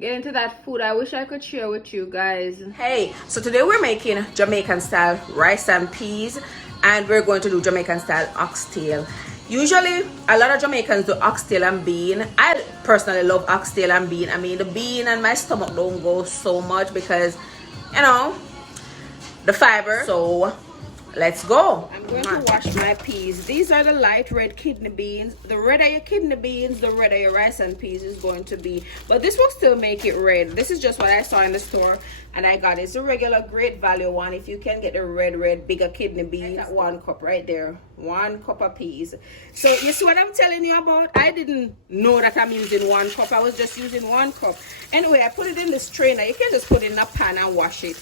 Get into that food I wish I could share with you guys. Hey, so today we're making Jamaican style rice and peas, and we're going to do Jamaican style oxtail. Usually a lot of Jamaicans do oxtail and bean. I personally love oxtail and bean. I mean, the bean and my stomach don't go so much because, you know, the fiber. So let's go. I'm going to wash my peas. These are the light red kidney beans. The redder your kidney beans, the redder your rice and peas is going to be. But this will still make it red. This is just what I saw in the store and I got it. It's a regular great value one. If you can get the red bigger kidney beans, 1 cup right there. 1 cup of peas. So you see what I'm telling you about? I didn't know that I'm using 1 cup. I was just using 1 cup. Anyway, I put it in the strainer. You can just put it in a pan and wash it.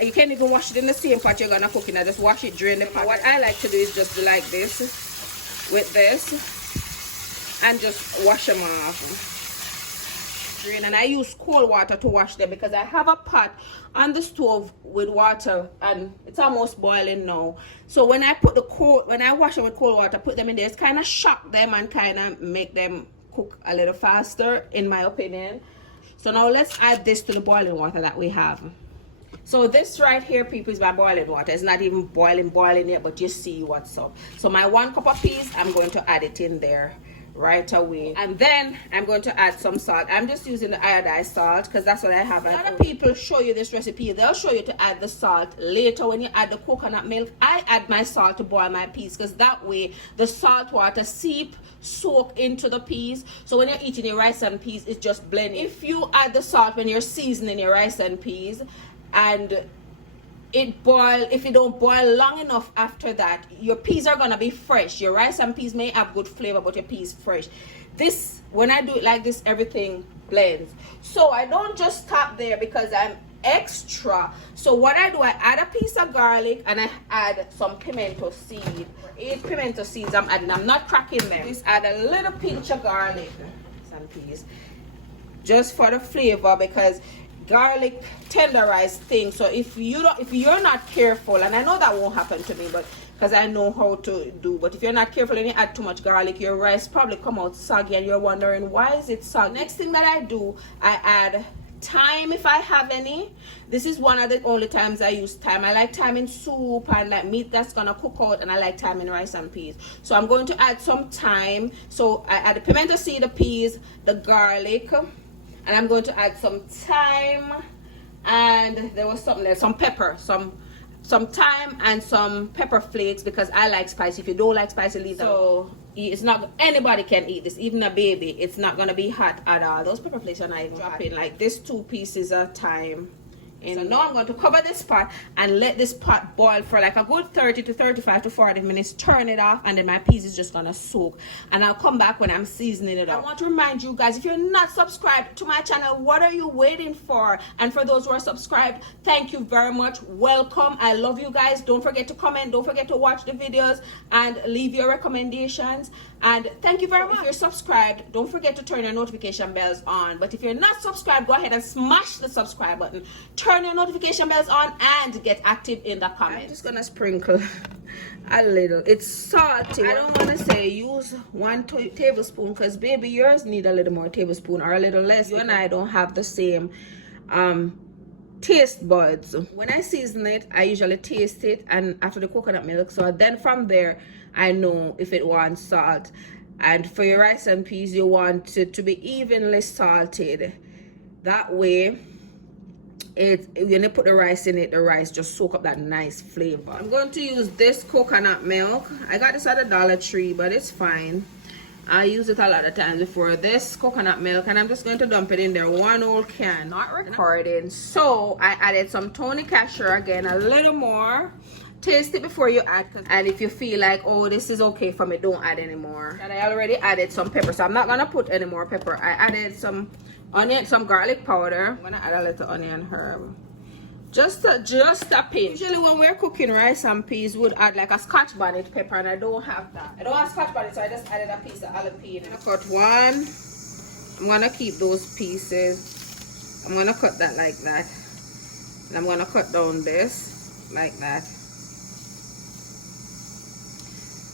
You can't even wash it in the same pot you're gonna cook in. I just wash it, drain the pot. What I like to do is just do like this with this and just wash them off. Drain, and I use cold water to wash them because I have a pot on the stove with water and it's almost boiling now. So when I wash them with cold water, put them in there, it's kind of shock them and kind of make them cook a little faster, in my opinion. So now let's add this to the boiling water that we have. So this right here, people, is my boiling water. It's not even boiling yet, but you see what's up. So my 1 cup of peas, I'm going to add it in there right away. And then I'm going to add some salt. I'm just using the iodized salt because that's what I have. A lot of people show you this recipe. They'll show you to add the salt later when you add the coconut milk. I add my salt to boil my peas because that way the salt water soak into the peas. So when you're eating your rice and peas, it's just blending. If you add the salt when you're seasoning your rice and peas, and if it don't boil long enough after that, your peas are gonna be fresh. Your rice and peas may have good flavor, but your peas fresh. This, when I do it like this, everything blends. So I don't just stop there because I'm extra. So what I do, I add a piece of garlic and I add some pimento seed. 8 pimento seeds I'm adding. I'm not cracking them. Just add a little pinch of garlic and peas just for the flavor, because garlic tenderize things. So if you're not careful, and I know that won't happen to me, but because I know how to do, but if you're not careful and you add too much garlic, your rice probably come out soggy and you're wondering why is it soggy. Next thing that I do, I add thyme if I have any. This is one of the only times I use thyme. I like thyme in soup and like meat that's gonna cook out, and I like thyme in rice and peas. So I'm going to add some thyme. So I add the pimento seed, the peas, the garlic, and I'm going to add some thyme, and there was something there, some pepper, some thyme and some pepper flakes, because I like spicy. If you don't like spicy, leave them. So it's not, anybody can eat this, even a baby. It's not gonna be hot at all. Those pepper flakes are not even dropping. Like this 2 pieces of thyme. And so now I'm going to cover this pot and let this pot boil for like a good 30 to 35 to 40 minutes. Turn it off, and then my peas is just gonna soak, and I'll come back when I'm seasoning it up. I want to remind you guys, if you're not subscribed to my channel, what are you waiting for? And for those who are subscribed, thank you very much. Welcome. I love you guys. Don't forget to comment, don't forget to watch the videos and leave your recommendations. And thank you very much. If you're subscribed, don't forget to turn your notification bells on. But if you're not subscribed, go ahead and smash the subscribe button, turn your notification bells on, and get active in the comments. I'm just gonna sprinkle a little. It's salty. I don't want to say use 1 tablespoon, because baby, yours need a little more tablespoon or a little less. You and I don't have the same taste buds. When I season it, I usually taste it, and after the coconut milk, so then from there I know if it wants salt. And for your rice and peas, you want it to be evenly salted. That way, when you put the rice in it, the rice just soak up that nice flavor. I'm going to use this coconut milk. I got this at the Dollar Tree, but it's fine. I use it a lot of times before. This coconut milk, and I'm just going to dump it in there, 1 whole can. Not recording. So I added some Tony Casher again, a little more. Taste it before you add, and if you feel like, oh, this is okay for me, don't add any more. And I already added some pepper, so I'm not gonna put any more pepper. I added some onion, some garlic powder. I'm gonna add a little onion herb, just a pinch. Usually when we're cooking rice and peas, we would add like a Scotch bonnet pepper, and I don't have that. I don't have Scotch bonnet, so I just added a piece of jalapeno. I'm gonna cut 1. I'm gonna keep those pieces. I'm gonna cut that like that, and I'm gonna cut down this like that.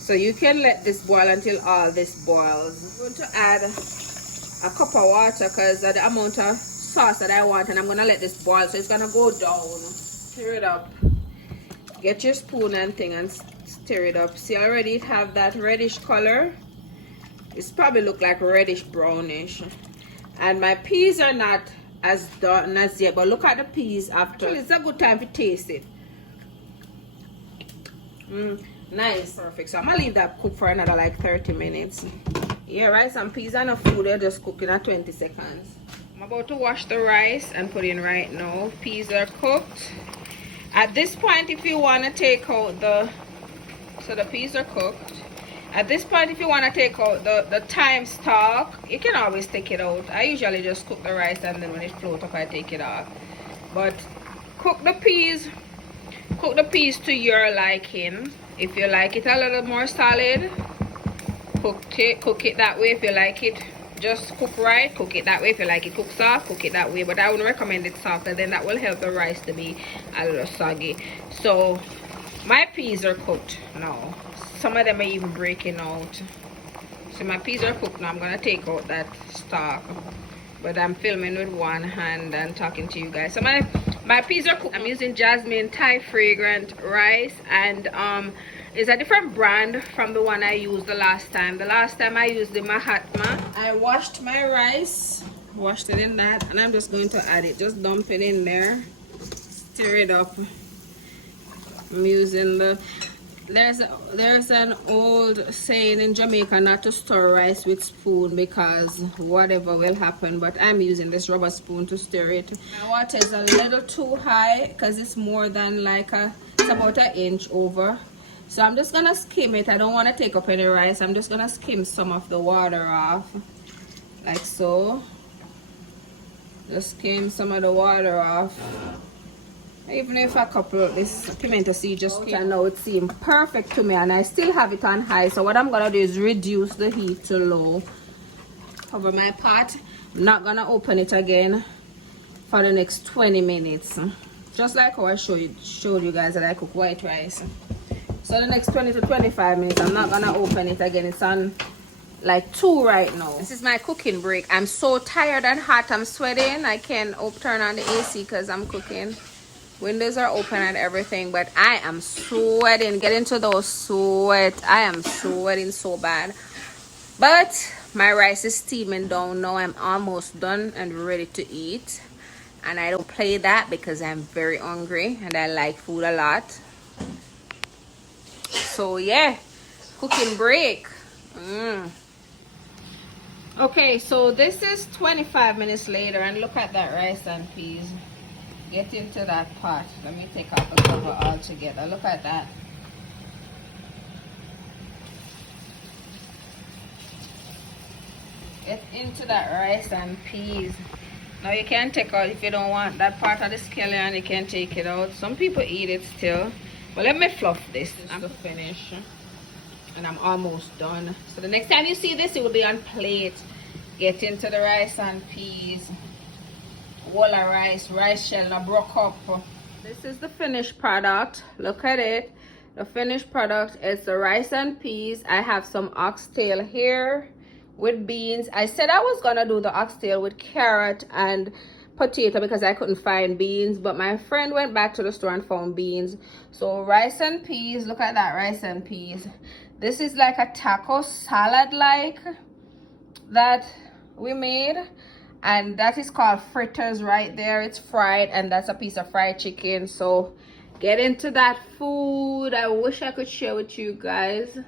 So you can let this boil until all this boils. I'm going to add a cup of water, because the amount of sauce that I want, and I'm gonna let this boil, so it's gonna go down. Stir it up. Get your spoon and thing and stir it up. See, already it have that reddish color. It's probably look like reddish brownish. And my peas are not as done as yet, but look at the peas after. It's a good time to taste it. Nice, perfect. So I'm gonna leave that cook for another like 30 minutes. Yeah, rice and peas are not food, they're just cooking at 20 seconds. I'm about to wash the rice and put in right now. Peas are cooked. At this point, if you want to take out the peas are cooked. At this point, if you want to take out the thyme stalk, you can always take it out. I usually just cook the rice, and then when it floats up, I take it off. But cook the peas to your liking. If you like it a little more solid, cook it that way. If you like it just cook right, cook it that way. If you like it cook soft, cook it that way. But I would recommend it soft, and then that will help the rice to be a little soggy. So my peas are cooked now. Some of them are even breaking out. So my peas are cooked now. I'm gonna take out that stalk, but I'm filming with one hand and talking to you guys. So my peas are cooked. I'm using Jasmine Thai fragrant rice, and it's a different brand from the one I used the last time. The last time I used the Mahatma. I washed my rice, washed it in that, and I'm just going to add it. Just dump it in there, stir it up. I'm using the there's an old saying in Jamaica not to stir rice with spoon because whatever will happen, but I'm using this rubber spoon to stir it. My water is a little too high because it's more than like it's about an inch over, so I'm just gonna skim it. I don't want to take up any rice. I'm just gonna skim some of the water off like so. Just skim some of the water off. Even if I couple this pimento seed just came, and now it seems perfect to me, and I still have it on high. So what I'm gonna do is reduce the heat to low. Cover my pot. I'm not gonna open it again for the next 20 minutes. Just like how I showed you guys that I cook white rice. So the next 20 to 25 minutes, I'm not gonna open it again. It's on like 2 right now. This is my cooking break. I'm so tired and hot. I'm sweating. I can't turn on the AC because I'm cooking. Windows are open and everything, but I am sweating. Get into those sweat. I am sweating so bad. But my rice is steaming down now. I'm almost done and ready to eat. And I don't play that because I'm very hungry and I like food a lot. So yeah, cooking break. Okay, so this is 25 minutes later, and look at that rice and peas. Get into that pot. Let me take off the cover altogether. Look at that. Get into that rice and peas. Now you can take out, if you don't want that part of the scallion, you can take it out. Some people eat it still. But let me fluff this. I'm to finish. And I'm almost done. So the next time you see this, it will be on plate. Get into the rice and peas. Walla rice shell, now broke up. This is the finished product. Look at it. The finished product is the rice and peas. I have some oxtail here with beans. I said I was gonna do the oxtail with carrot and potato because I couldn't find beans, but my friend went back to the store and found beans. So rice and peas. Look at that, rice and peas. This is like a taco salad like that we made, and that is called fritters right there. It's fried, and that's a piece of fried chicken. So get into that food. I wish I could share with you guys.